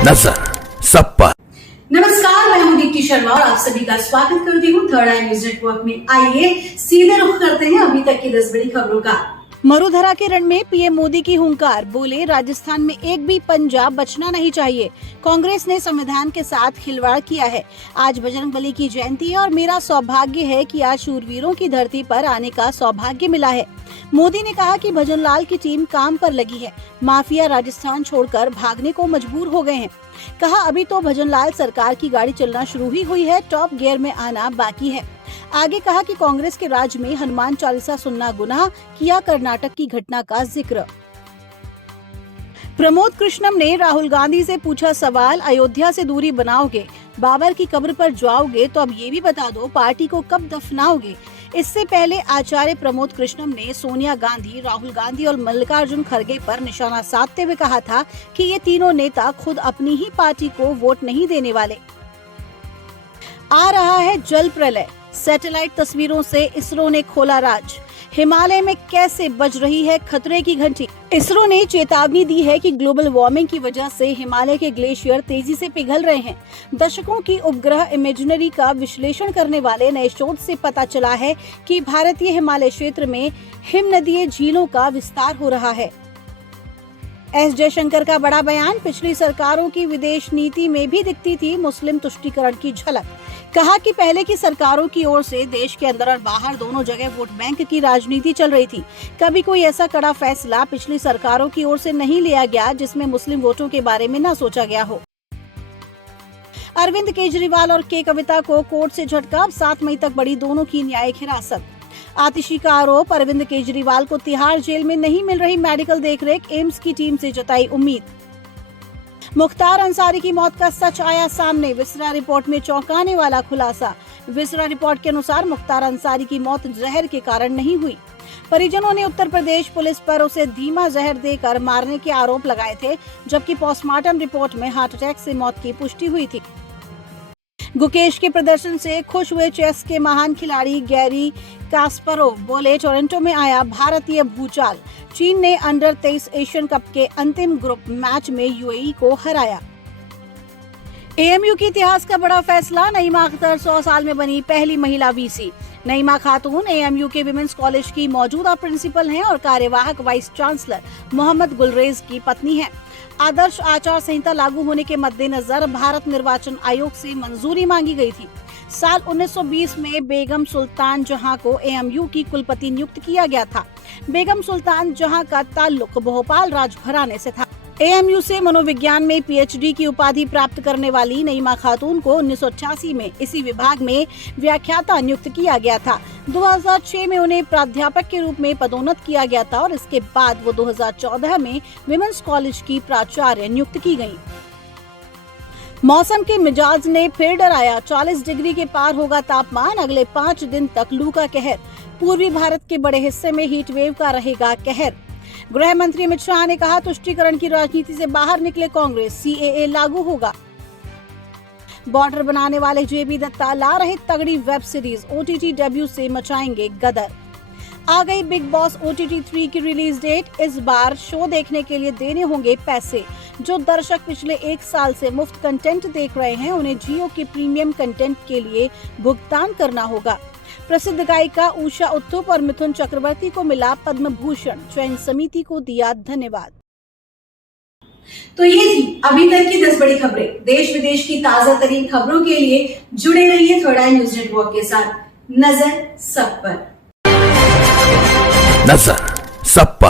नजर सब पर। नमस्कार, मैं हूं दीप्ति शर्मा और आप सभी का स्वागत करती हूं थर्ड आई न्यूज नेटवर्क में। आइए सीधे रुख करते हैं अभी तक की 10 बड़ी खबरों का। मरुधरा के रण में पीएम मोदी की हुंकार, बोले राजस्थान में एक भी पंजाब बचना नहीं चाहिए। कांग्रेस ने संविधान के साथ खिलवाड़ किया है। आज बजरंगबली की जयंती है और मेरा सौभाग्य है कि आज शूरवीरों की धरती पर आने का सौभाग्य मिला है। मोदी ने कहा कि भजनलाल की टीम काम पर लगी है। माफिया राजस्थान छोड़कर भागने को मजबूर हो गए हैं। कहा अभी तो भजनलाल सरकार की गाड़ी चलना शुरू ही हुई है, टॉप गियर में आना बाकी है। आगे कहा कि कांग्रेस के राज में हनुमान चालीसा सुनना गुनाह, किया कर्नाटक की घटना का जिक्र। प्रमोद कृष्णम ने राहुल गांधी से पूछा सवाल, अयोध्या से दूरी बनाओगे, बाबर की कब्र पर जाओगे तो अब ये भी बता दो पार्टी को कब दफनाओगे। इससे पहले आचार्य प्रमोद कृष्णम ने सोनिया गांधी, राहुल गांधी और मल्लिकार्जुन खड़गे पर निशाना साधते हुए कहा था कि ये तीनों नेता खुद अपनी ही पार्टी को वोट नहीं देने वाले। आ रहा है जल प्रलय, सैटेलाइट तस्वीरों से इसरो ने खोला राज। हिमालय में कैसे बज रही है खतरे की घंटी। इसरो ने चेतावनी दी है कि ग्लोबल वार्मिंग की वजह से हिमालय के ग्लेशियर तेजी से पिघल रहे हैं। दशकों की उपग्रह इमेजिनरी का विश्लेषण करने वाले नए शोध से पता चला है कि भारतीय हिमालय क्षेत्र में हिमनदीय झीलों का विस्तार हो रहा है। एस जयशंकर का बड़ा बयान, पिछली सरकारों की विदेश नीति में भी दिखती थी मुस्लिम तुष्टीकरण की झलक। कहा कि पहले की सरकारों की ओर से देश के अंदर और बाहर दोनों जगह वोट बैंक की राजनीति चल रही थी। कभी कोई ऐसा कड़ा फैसला पिछली सरकारों की ओर से नहीं लिया गया जिसमें मुस्लिम वोटों के बारे में न सोचा गया हो। अरविंद केजरीवाल और के कविता को कोर्ट से झटका, 7 मई तक बढ़ी दोनों की न्यायिक हिरासत। आतिशी का आरोप, अरविंद केजरीवाल को तिहाड़ जेल में नहीं मिल रही मेडिकल देखरेख, एम्स की टीम से जताई उम्मीद। मुख्तार अंसारी की मौत का सच आया सामने, विसरा रिपोर्ट में चौंकाने वाला खुलासा। विसरा रिपोर्ट के अनुसार मुख्तार अंसारी की मौत जहर के कारण नहीं हुई। परिजनों ने उत्तर प्रदेश पुलिस पर उसे धीमा जहर देकर मारने के आरोप लगाए थे, जबकि पोस्टमार्टम रिपोर्ट में हार्ट अटैक से मौत की पुष्टि हुई थी। गुकेश के प्रदर्शन से खुश हुए चेस के महान खिलाड़ी गैरी कास्परोव, बोले टोरंटो में आया भारतीय भूचाल। चीन ने अंडर 23 एशियन कप के अंतिम ग्रुप मैच में यूएई को हराया। एएमयू के इतिहास का बड़ा फैसला, नईमा अख्तर 100 साल में बनी पहली महिला वीसी। नईमा खातून एएमयू के विमेंस कॉलेज की मौजूदा प्रिंसिपल हैं और कार्यवाहक वाइस चांसलर मोहम्मद गुलरेज की पत्नी हैं। आदर्श आचार संहिता लागू होने के मद्देनजर भारत निर्वाचन आयोग से मंजूरी मांगी गई थी। साल 1920 में बेगम सुल्तान जहां को एएमयू की कुलपति नियुक्त किया गया था। बेगम सुल्तान जहां का ताल्लुक भोपाल राजघराने से था। एएमयू से मनोविज्ञान में पीएचडी की उपाधि प्राप्त करने वाली नईमा खातून को 1988 में इसी विभाग में व्याख्याता नियुक्त किया गया था। 2006 में उन्हें प्राध्यापक के रूप में पदोन्नत किया गया था और इसके बाद वो 2014 में विमेंस कॉलेज की प्राचार्य नियुक्त की गयी। मौसम के मिजाज ने फिर डराया, 40 डिग्री के पार होगा तापमान, अगले 5 दिन तक लू का कहर। पूर्वी भारत के बड़े हिस्से में हीट वेव का रहेगा कहर। गृह मंत्री अमित शाह ने कहा तुष्टीकरण की राजनीति से बाहर निकले कांग्रेस, सीएए लागू होगा। बॉर्डर बनाने वाले जेबी दत्ता ला रहे तगड़ी वेब सीरीज, ओटीटी डेब्यू से मचाएंगे गदर। आ गई बिग बॉस OTT 3 की रिलीज डेट। इस बार शो देखने के लिए देने होंगे पैसे। जो दर्शक पिछले 1 साल से मुफ्त कंटेंट देख रहे हैं उन्हें जियो के प्रीमियम कंटेंट के लिए भुगतान करना होगा। प्रसिद्ध गायिका उषा उत्थुप और मिथुन चक्रवर्ती को मिला पद्म भूषण, चयन समिति को दिया धन्यवाद। तो ये थी अभी तक की 10 बड़ी खबरें। देश विदेश की ताजा तरीन खबरों के लिए जुड़े रहिए थर्ड आई न्यूज नेटवर्क के साथ। नजर सब पर। नजर सब पर।